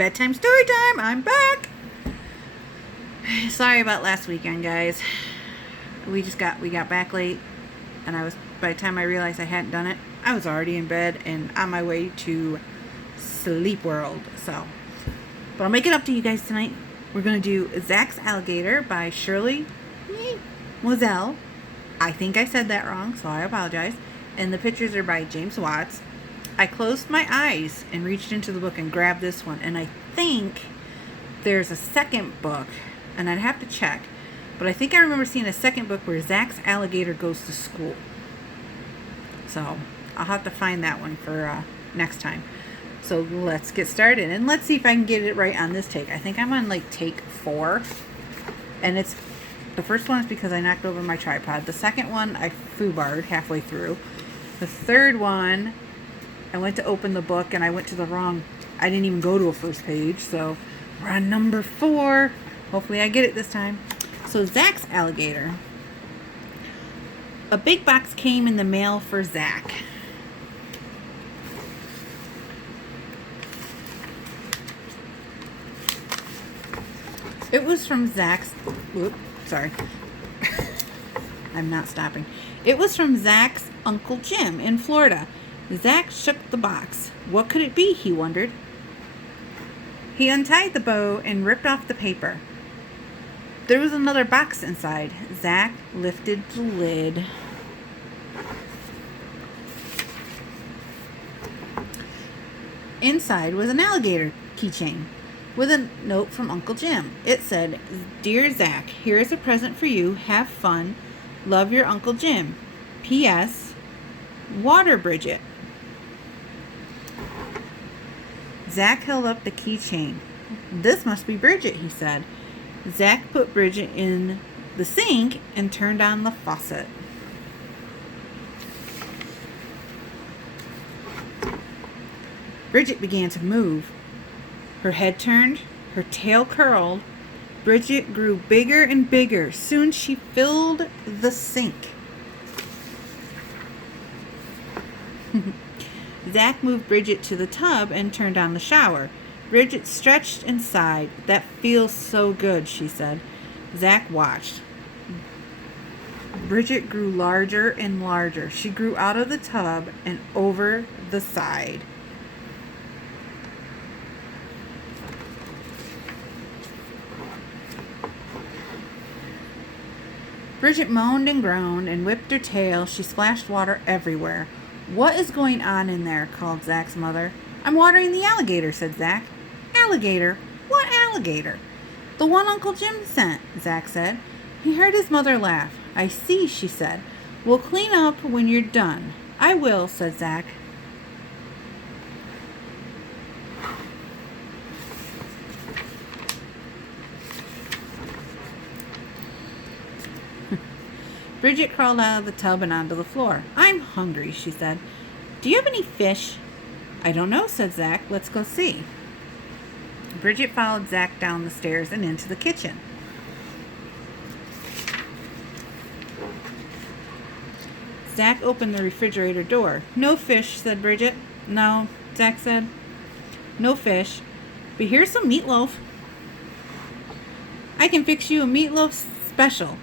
bedtime story time. I'm back. Sorry about last weekend, guys. We got back late, and by the time I realized I hadn't done it, I was already in bed and on my way to Sleep World. But I'll make it up to you guys tonight. We're gonna do Zack's Alligator by Shirley Mozelle. I think I said that wrong, so I apologize. And the pictures are by James Watts. I closed my eyes and reached into the book and grabbed this one. And I think there's a second book, and I'd have to check. But I think I remember seeing a second book where Zack's Alligator goes to school. So I'll have to find that one for next time. So let's get started. And let's see if I can get it right on this take. I think I'm on like take 4. And the first one is because I knocked over my tripod. The second one I foobarred halfway through. The third one, I went to open the book and I went to the wrong, I didn't even go to a first page. So we're on number 4. Hopefully I get it this time. So Zack's Alligator. A big box came in the mail for Zack. It was from Zack's, sorry. I'm not stopping. It was from Zack's Uncle Jim in Florida. Zack shook the box. What could it be, he wondered. He untied the bow and ripped off the paper. There was another box inside. Zack lifted the lid. Inside was an alligator keychain with a note from Uncle Jim. It said, "Dear Zack, here is a present for you. Have fun. Love, your Uncle Jim. P.S. Water Bridget." Zack held up the keychain. "This must be Bridget," he said. Zack put Bridget in the sink and turned on the faucet. Bridget began to move. Her head turned, her tail curled. Bridget grew bigger and bigger. Soon she filled the sink. Zack moved Bridget to the tub and turned on the shower. Bridget stretched and sighed. "That feels so good," she said. Zack watched. Bridget grew larger and larger. She grew out of the tub and over the side. Bridget moaned and groaned and whipped her tail. She splashed water everywhere. "What is going on in there?" called Zack's mother. "I'm watering the alligator," said Zack. "Alligator? What alligator?" "The one Uncle Jim sent," Zack said. He heard his mother laugh. "I see," she said. "We'll clean up when you're done." "I will," said Zack. Bridget crawled out of the tub and onto the floor. "I'm hungry," she said. "Do you have any fish?" "I don't know," said Zack. "Let's go see." Bridget followed Zack down the stairs and into the kitchen. Zack opened the refrigerator door. "No fish," said Bridget. "No," Zack said. "No fish. But here's some meatloaf." "I can fix you a meatloaf special."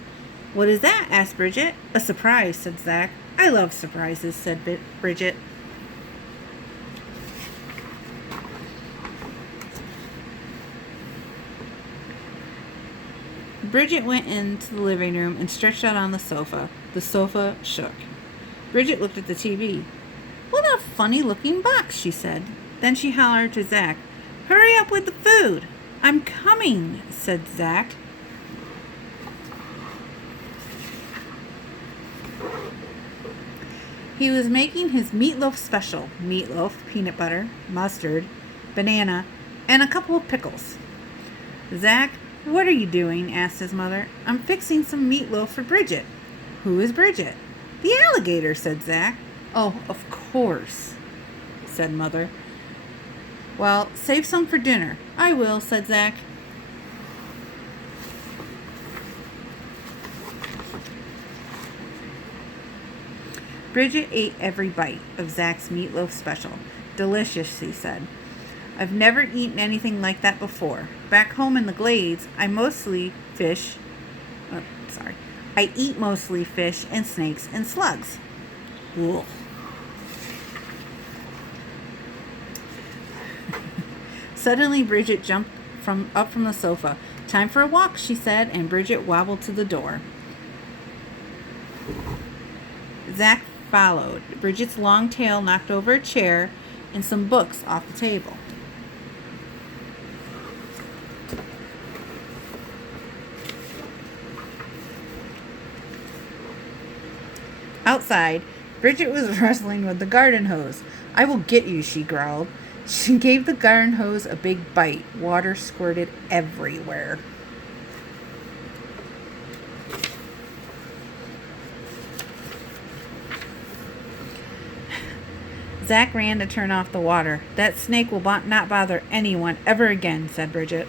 "What is that?" asked Bridget. "A surprise," said Zack. "I love surprises," said Bridget. Bridget went into the living room and stretched out on the sofa. The sofa shook. Bridget looked at the TV. "What a funny-looking box," she said. Then she hollered to Zack, "Hurry up with the food." "I'm coming," said Zack. He was making his meatloaf special. Meatloaf, peanut butter, mustard, banana, and a couple of pickles. "Zack, what are you doing?" asked his mother. "I'm fixing some meatloaf for Bridget." "Who is Bridget?" "The alligator," said Zack. "Oh, of course," said Mother. "Well, save some for dinner." "I will," said Zack. Bridget ate every bite of Zack's meatloaf special. "Delicious," she said. I've never eaten anything like that before. Back home in the glades, I eat mostly fish and snakes and slugs. Ugh. Suddenly, Bridget jumped up from the sofa. Time for a walk, she said, and Bridget wobbled to the door. Zack followed. Bridget's long tail knocked over a chair and some books off the table. Outside, Bridget was wrestling with the garden hose. I will get you, she growled. She gave the garden hose a big bite. Water squirted everywhere. Zack ran to turn off the water. That snake will not bother anyone ever again, said Bridget.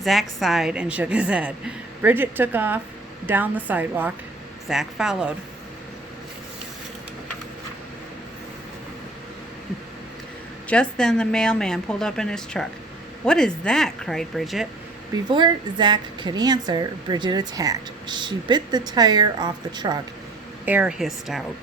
Zack sighed and shook his head. Bridget took off down the sidewalk. Zack followed. Just then the mailman pulled up in his truck. What is that? Cried Bridget. Before Zack could answer, Bridget attacked. She bit the tire off the truck. Air hissed out.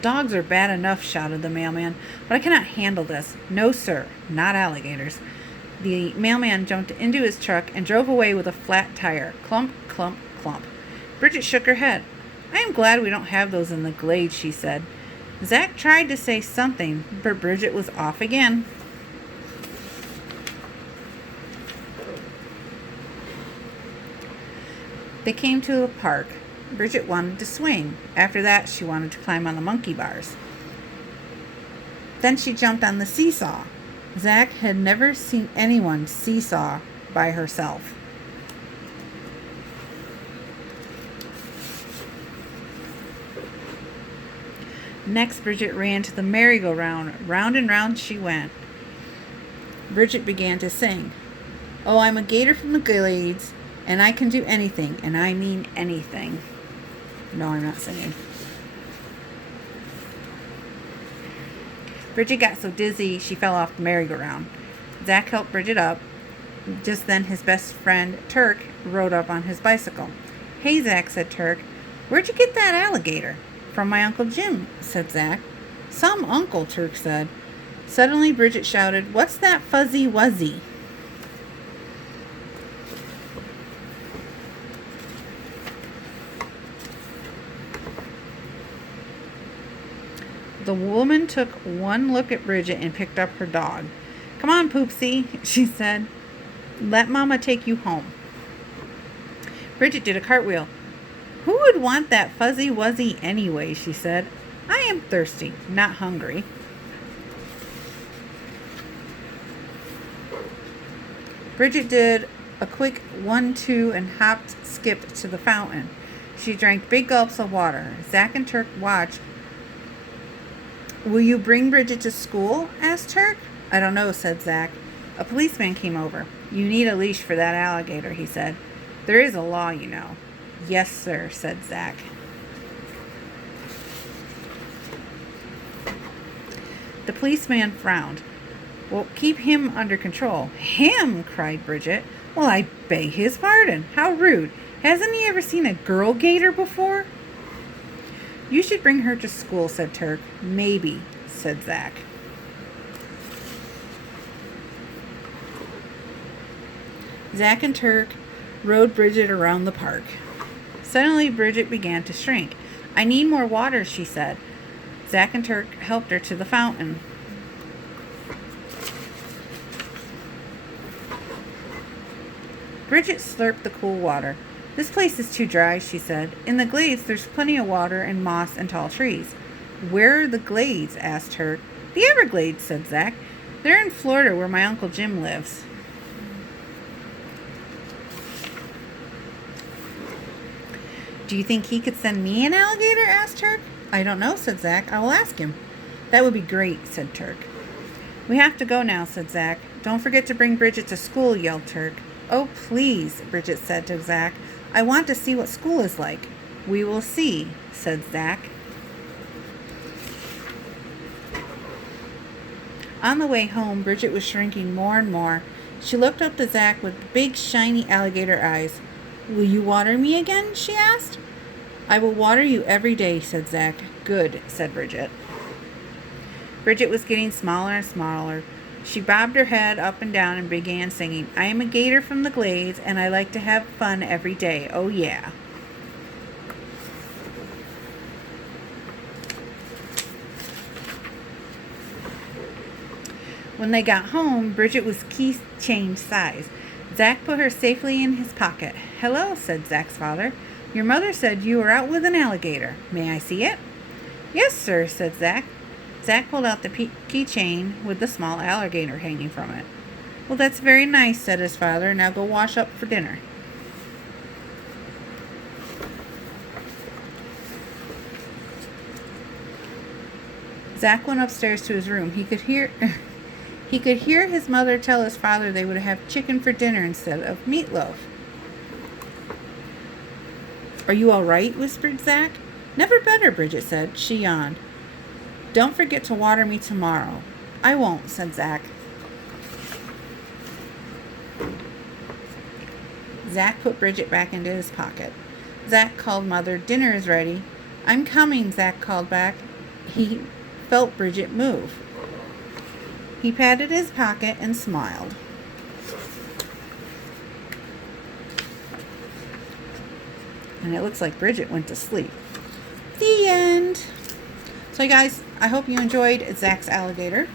Dogs are bad enough, shouted the mailman, but I cannot handle this. No, sir, not alligators. The mailman jumped into his truck and drove away with a flat tire. Clump, clump, clump. Bridget shook her head. I am glad we don't have those in the glade, she said. Zack tried to say something, but Bridget was off again. They came to a park. Bridget wanted to swing. After that, she wanted to climb on the monkey bars. Then she jumped on the seesaw. Zack had never seen anyone seesaw by herself. Next, Bridget ran to the merry-go-round. Round and round she went. Bridget began to sing. Oh, I'm a gator from the glades, and I can do anything, and I mean anything. No, I'm not singing. Bridget got so dizzy she fell off the merry-go-round. Zack helped Bridget up. Just then his best friend, Turk, rode up on his bicycle. Hey, Zack, said Turk. Where'd you get that alligator? From my Uncle Jim, said Zack. Some uncle, Turk said. Suddenly Bridget shouted, What's that fuzzy wuzzy? The woman took one look at Bridget and picked up her dog. Come on, Poopsie, she said. Let Mama take you home. Bridget did a cartwheel. Who would want that fuzzy wuzzy anyway, she said. I am thirsty, not hungry. Bridget did a quick 1-2 and skipped to the fountain. She drank big gulps of water. Zack and Turk watched. Will you bring Bridget to school? Asked Turk. I don't know, said Zack. A policeman came over. You need a leash for that alligator, he said. There is a law, you know. Yes, sir, said Zack. The policeman frowned. Well, keep him under control. Him, cried Bridget. Well, I beg his pardon. How rude. Hasn't he ever seen a girl gator before? You should bring her to school, said Turk. Maybe, said Zack. Zack and Turk rode Bridget around the park. Suddenly, Bridget began to shrink. I need more water, she said. Zack and Turk helped her to the fountain. Bridget slurped the cool water. This place is too dry, she said. In the glades, there's plenty of water and moss and tall trees. Where are the glades? Asked Turk. The Everglades, said Zack. They're in Florida where my Uncle Jim lives. Do you think he could send me an alligator? Asked Turk. I don't know, said Zack. I will ask him. That would be great, said Turk. We have to go now, said Zack. Don't forget to bring Bridget to school, yelled Turk. Oh, please, Bridget said to Zack. I want to see what school is like. We will see, said Zack. On the way home, Bridget was shrinking more and more. She looked up to Zack with big, shiny alligator eyes. Will you water me again? She asked. I will water you every day, said Zack. Good, said Bridget. Bridget was getting smaller and smaller. She bobbed her head up and down and began singing, I am a gator from the glades, and I like to have fun every day. Oh, yeah. When they got home, Bridget was keychain size. Zack put her safely in his pocket. Hello, said Zack's father. Your mother said you were out with an alligator. May I see it? Yes, sir, said Zack. Zack pulled out the keychain with the small alligator hanging from it. Well, that's very nice, said his father. Now go wash up for dinner. Zack went upstairs to his room. He could hear his mother tell his father they would have chicken for dinner instead of meatloaf. Are you all right? Whispered Zack. Never better, Bridget said. She yawned. Don't forget to water me tomorrow. I won't, said Zack. Zack put Bridget back into his pocket. Zack called Mother. Dinner is ready. I'm coming, Zack called back. He felt Bridget move. He patted his pocket and smiled. And it looks like Bridget went to sleep. The end. So, guys, I hope you enjoyed Zack's Alligator.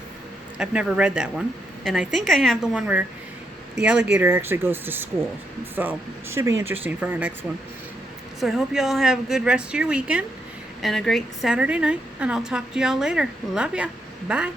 I've never read that one. And I think I have the one where the alligator actually goes to school. So, it should be interesting for our next one. So, I hope you all have a good rest of your weekend and a great Saturday night. And I'll talk to you all later. Love ya. Bye.